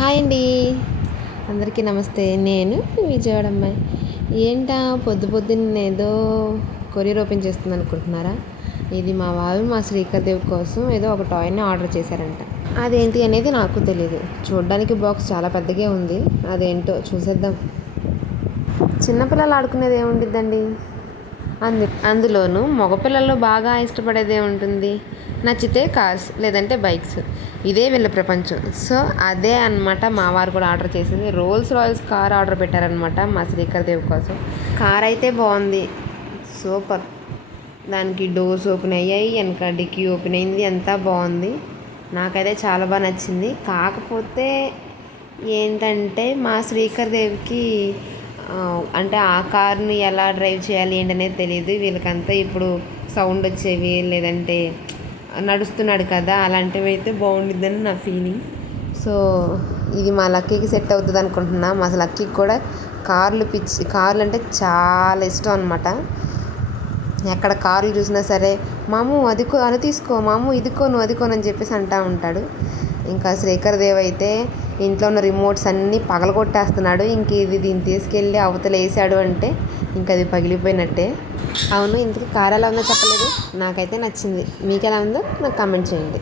Hi అండి, అందరికీ నమస్తే. నేను మీ విజయవాడ అమ్మాయి. ఏంటా పొద్దున్న ఏదో కొరియర్ ఓపెన్ చేస్తుంది అనుకుంటున్నారా? ఇది మా వాళ్ళు మా శ్రీకర్ దేవ్ కోసం ఏదో ఒక టాయ్ని ఆర్డర్ చేశారంట. అదేంటి అనేది నాకు తెలియదు. చూడడానికి బాక్స్ చాలా పెద్దగా ఉంది. అదేంటో చూసేద్దాం. చిన్నపిల్లలు ఆడుకునేది ఏముండిద్దండి? అందులోనూ మగపిల్లలు బాగా ఇష్టపడేదే ఉంటుంది. నచ్చితే కార్స్ లేదంటే బైక్స్, ఇదే వీళ్ళ ప్రపంచం. సో అదే అనమాట మా వారు కూడా ఆర్డర్ చేసింది. రోల్స్ రాయల్స్ కార్ ఆర్డర్ పెట్టారనమాట మా శ్రీకర్ దేవ్ కోసం. కార్ అయితే బాగుంది, సూపర్. దానికి డోర్స్ ఓపెన్ అయ్యాయి, వెనక డిక్కీ ఓపెన్ అయింది, అంతా బాగుంది. నాకైతే చాలా బాగా నచ్చింది. కాకపోతే ఏంటంటే మా శ్రీకర్ దేవ్కి అంటే ఆ కార్ని ఎలా డ్రైవ్ చేయాలి ఏంటనేది తెలియదు. వీళ్ళకంతా ఇప్పుడు సౌండ్ వచ్చేవి లేదంటే నడుస్తున్నాడు కదా, అలాంటివి అయితే బాగుండిద్దని నా ఫీలింగ్. సో ఇది మా లక్కీకి సెట్ అవుతుంది అనుకుంటున్నా. మా లక్కీకి కూడా కార్లు అంటే చాలా ఇష్టం అనమాట. ఎక్కడ కార్లు చూసినా సరే మాము అది తీసుకో, మాము ఇదికో నువ్వు అదికోనని చెప్పేసి అంటూ ఉంటాడు. ఇంకా శ్రీకర్ దేవ్ అయితే ఇంట్లో ఉన్న రిమోట్స్ అన్నీ పగలగొట్టేస్తున్నాడు. ఇంక దీన్ని తీసుకెళ్ళి అవతల వేసాడు అంటే ఇంక అది పగిలిపోయినట్టే. అవును, ఇంతకీ కార్ ఎలా ఉందో చెప్పలేదు. నాకైతే నచ్చింది. మీకు ఎలా ఉందో నాకు కామెంట్ చేయండి.